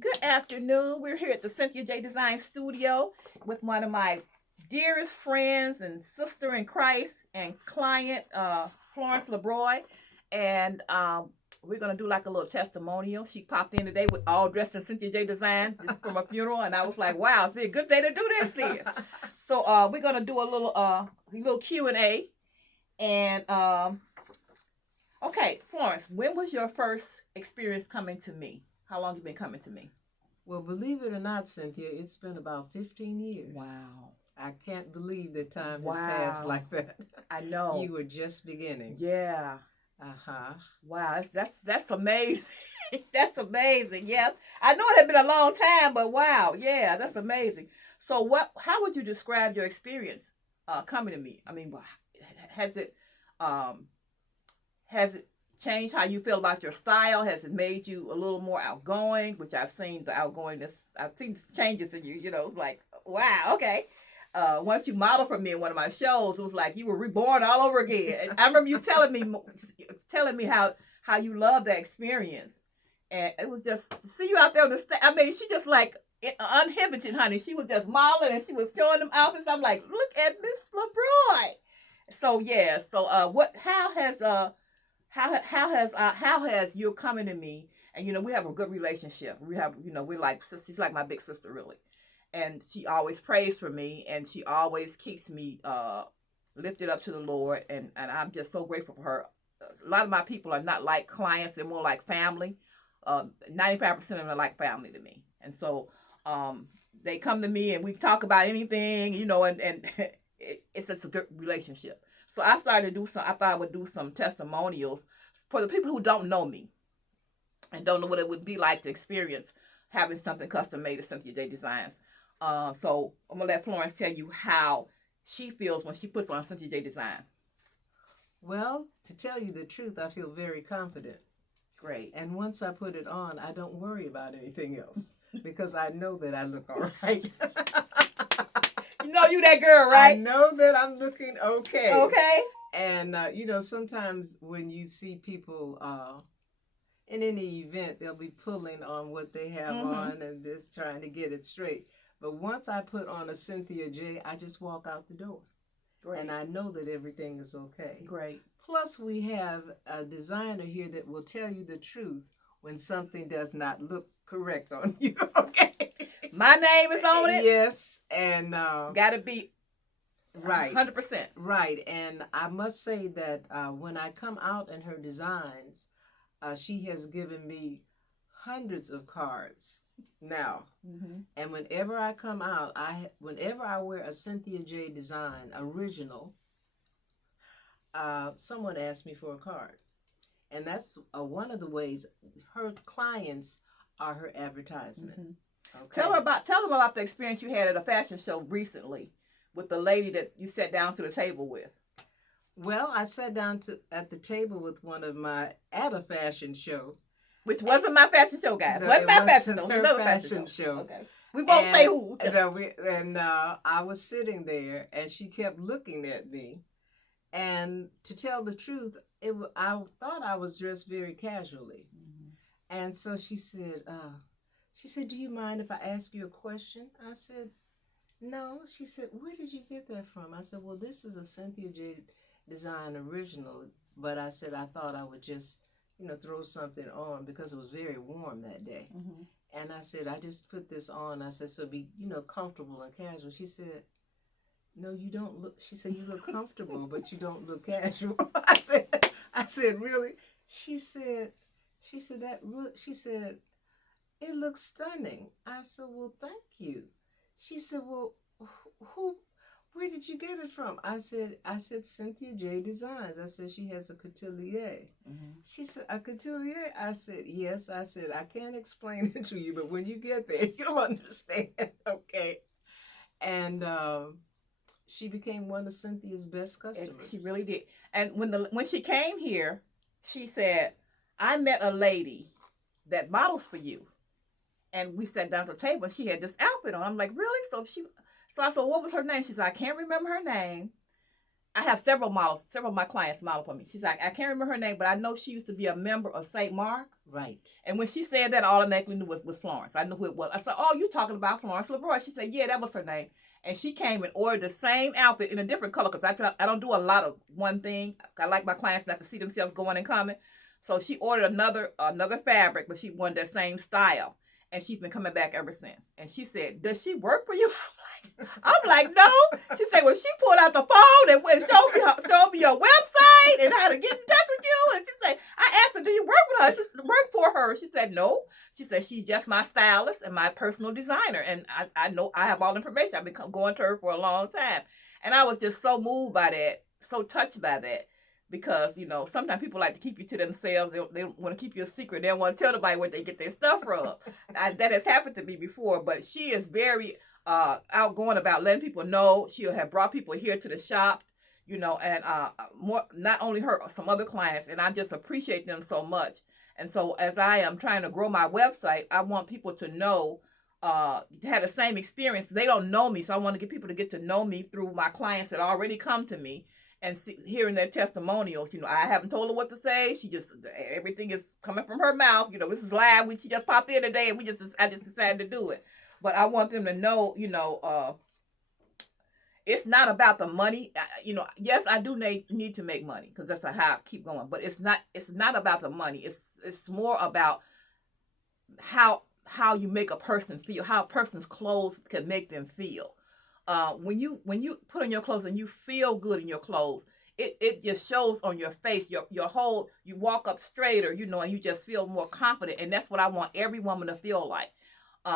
Good afternoon. We're here at the Cynthia J Design Studio with one of my dearest friends and sister in Christ and client, Florence LeBroy. And we're going to do like a little testimonial. She popped in today with all dressed in Cynthia J Design just from a funeral. And I was like, wow, it's a good day to do this here. So we're going to do a little Q&A. And okay, Florence, when was your first experience coming to me? How long you been coming to me? Well, believe it or not, Cynthia, it's been about 15 years. Wow. I can't believe that time has passed like that. I know. You were just beginning. Yeah. Uh-huh. Wow, that's amazing. That's amazing. Yeah. I know it had been a long time, but wow, yeah, that's amazing. So how would you describe your experience coming to me? I mean, has it has it changed how you feel about your style? Has it made you a little more outgoing? Which I've seen the outgoingness. I've seen changes in you. You know, like wow, okay. Once you modeled for me in one of my shows, it was like you were reborn all over again. I remember you telling me how you loved that experience, and it was just to see you out there on the stage. I mean, she just like uninhibited, honey. She was just modeling and she was showing them outfits. I'm like, look at Miss LeBroy. So yeah, so how has you coming to me? And you know, we have a good relationship. We're like sisters. She's like my big sister, really. And she always prays for me, and she always keeps me lifted up to the Lord. And I'm just so grateful for her. A lot of my people are not like clients; they're more like family. 95% of them are like family to me, and so they come to me and we talk about anything, you know, and it's just a good relationship. So I started to do some. I thought I would do some testimonials for the people who don't know me and don't know what it would be like to experience having something custom made at Cynthia J Designs. So I'm gonna let Florence tell you how she feels when she puts on Cynthia J Design. Well, to tell you the truth, I feel very confident. Great. And once I put it on, I don't worry about anything else because I know that I look all right. You know you that girl, right? I know that I'm looking okay. Okay. And, sometimes when you see people in any event, they'll be pulling on what they have on and just trying to get it straight. But once I put on a Cynthia J, I just walk out the door. Great. And I know that everything is okay. Great. Plus, we have a designer here that will tell you the truth when something does not look correct on you. Okay. My name is on it. Yes, and gotta be right, 100%. Right, and I must say that when I come out in her designs, she has given me hundreds of cards now. And whenever I come out, whenever I wear a Cynthia J Design original, someone asks me for a card. And that's one of the ways her clients are her advertisement. Okay. Tell them about the experience you had at a fashion show recently with the lady that you sat down to the table with. Well, I sat down at the table with at a fashion show. Which wasn't my fashion show, guys. Wasn't my fashion show. It was another fashion show. Okay. We won't say who. I was sitting there, and she kept looking at me. And to tell the truth, I thought I was dressed very casually. And so she said, do you mind if I ask you a question? I said, no. She said, where did you get that from? I said, well, this is a Cynthia J Design original, but I said I thought I would just, throw something on because it was very warm that day. And I said, I just put this on. I said, so be, comfortable and casual. She said, no, you don't look, she said, you look comfortable, but you don't look casual. I said, really? She said, it looks stunning. I said, well, thank you. She said, well, where did you get it from? I said, Cynthia J Designs. I said, she has a couturier. She said, a couturier? I said, yes. I said, I can't explain it to you, but when you get there, you'll understand. Okay. And she became one of Cynthia's best customers. She really did. And when she came here, she said, I met a lady that models for you. And we sat down at the table and she had this outfit on. I'm like, really? So I said, what was her name? She said, I can't remember her name. I have several models, several of my clients model for me. She's like, I can't remember her name, but I know she used to be a member of St. Mark. Right. And when she said that, I automatically knew was Florence. I knew who it was. I said, oh, you talking about Florence LeBroy? She said, yeah, that was her name. And she came and ordered the same outfit in a different color because I don't do a lot of one thing. I like my clients not to see themselves going and coming. So she ordered another fabric, but she wanted that same style. And she's been coming back ever since. And she said, does she work for you? I'm like, no. She said, well, she pulled out the phone and showed me your website and how to get in touch with you. And she said, I asked her, do you work with her? She said, work for her. She said, no. She said, she's just my stylist and my personal designer. And I know I have all the information. I've been going to her for a long time. And I was just so moved by that, so touched by that. Because, sometimes people like to keep you to themselves. They want to keep you a secret. They don't want to tell nobody where they get their stuff from. That has happened to me before. But she is very outgoing about letting people know. She'll have brought people here to the shop, and more, not only her, some other clients. And I just appreciate them so much. And so as I am trying to grow my website, I want people to know, to have the same experience. They don't know me. So I want to get people to get to know me through my clients that already come to me. And hearing their testimonials, I haven't told her what to say. She just, everything is coming from her mouth. This is live. She just popped in today, and I just decided to do it. But I want them to know, it's not about the money. Yes, I do need to make money because that's how I keep going. But it's not about the money. It's more about how you make a person feel, how a person's clothes can make them feel. When you put on your clothes and you feel good in your clothes, it just shows on your face. Your whole, you walk up straighter, and you just feel more confident. And that's what I want every woman to feel like,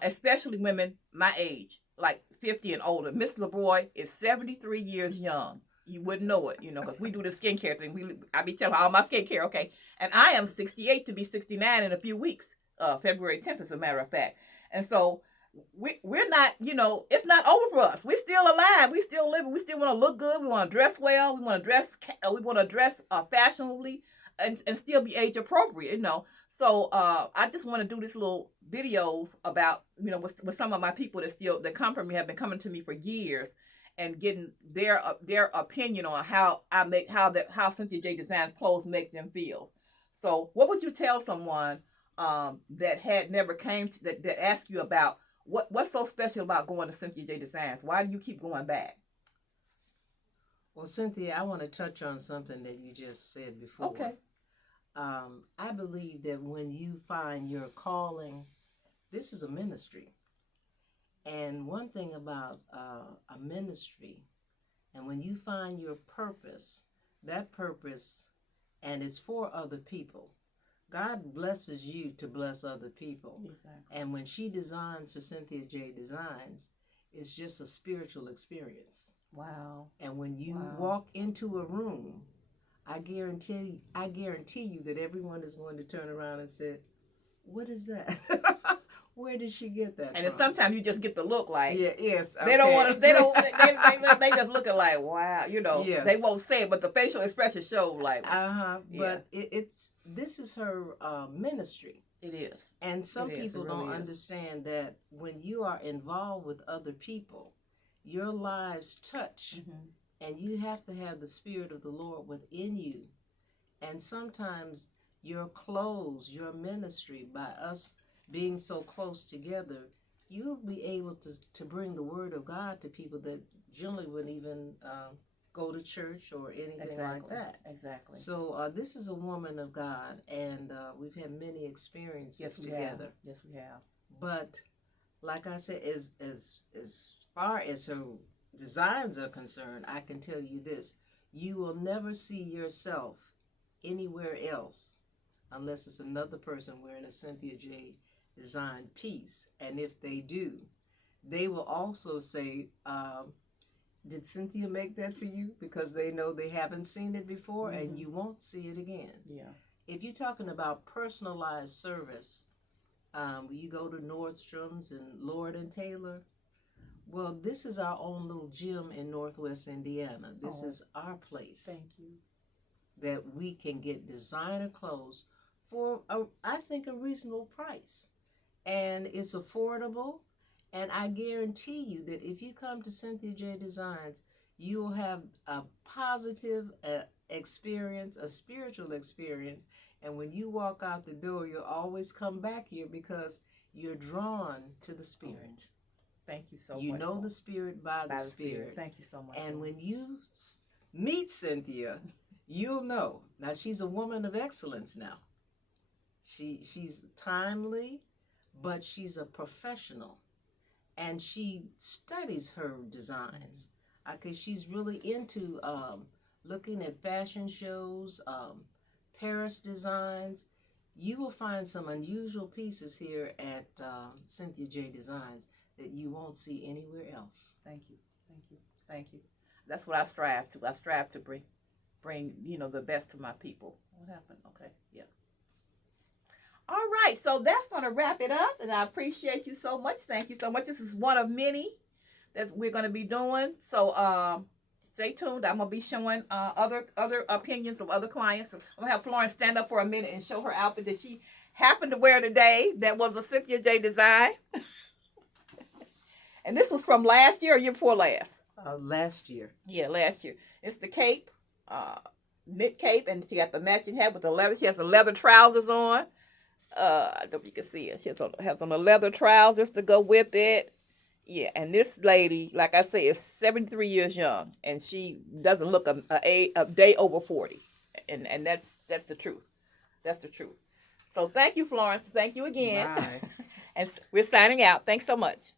especially women my age, like 50 and older. Miss LeBroy is 73 years young. You wouldn't know it, because we do the skincare thing. I be telling her all my skincare, okay. And I am 68 to be 69 in a few weeks, February 10th, as a matter of fact. And so we're not, it's not over for us. We're still alive. We still living. We still want to look good. We want to dress well. We want to dress fashionably and still be age appropriate, So I just want to do this little videos about, with some of my people that come from me, have been coming to me for years and getting their opinion on how Cynthia J Designs clothes make them feel. So what would you tell someone that had never came to, that asked you about what's so special about going to Cynthia J Designs? Why do you keep going back? Well, Cynthia, I want to touch on something that you just said before. Okay. I believe that when you find your calling, this is a ministry. And one thing about a ministry, and when you find your purpose, that purpose, and it's for other people. God blesses you to bless other people. Exactly. And when she designs for Cynthia J Designs, it's just a spiritual experience. Wow. And when you walk into a room, I guarantee you that everyone is going to turn around and say, what is that? Where did she get that and from? sometimes you just get the look like, yes. Okay. They don't want to, they just looking like, wow, Yes. They won't say it, but the facial expression show like, But this is her ministry. It is. And some people It really don't is. understand that when you are involved with other people, your lives touch, and you have to have the Spirit of the Lord within you. And sometimes your clothes, your ministry, by us being so close together, you'll be able to bring the Word of God to people that generally wouldn't even go to church or anything like that. Exactly. So this is a woman of God, and we've had many experiences together. Yes, we have. But like I said, as far as her designs are concerned, I can tell you this: you will never see yourself anywhere else unless it's another person wearing a Cynthia J Design piece. And if they do, they will also say, did Cynthia make that for you? Because they know they haven't seen it before, and you won't see it again. Yeah. If you're talking about personalized service, you go to Nordstrom's and Lord and Taylor. Well, this is our own little gym in Northwest Indiana. This is our place. Thank you. That we can get designer clothes for, I think, a reasonable price. And it's affordable. And I guarantee you that if you come to Cynthia J Designs, you will have a positive experience, a spiritual experience. And when you walk out the door, you'll always come back here because you're drawn to the Spirit. Thank you so much. You know the Spirit by the Spirit. Thank you so much. And when you meet Cynthia, you'll know. Now, she's a woman of excellence now. She's timely, but she's a professional. And she studies her designs. Because she's really into looking at fashion shows, Paris designs. You will find some unusual pieces here at Cynthia J Designs that you won't see anywhere else. Thank you. Thank you. Thank you. That's what I strive to. I strive to bring the best to my people. What happened? Okay. Yeah. All right. So that's going to wrap it up. And I appreciate you so much. Thank you so much. This is one of many that we're going to be doing. So stay tuned. I'm going to be showing other opinions of other clients. I'm going to have Florence stand up for a minute and show her outfit that she happened to wear today. That was a Cynthia J design. And this was from last year or year before last? Last year. Yeah, last year. It's the cape, knit cape, and she got the matching hat with the leather. She has the leather trousers on. I don't know if you can see it. She has on the leather trousers to go with it. Yeah, and this lady, like I say, is 73 years young, and she doesn't look a day over 40. And that's the truth. That's the truth. So thank you, Florence. Thank you again. Bye. And we're signing out. Thanks so much.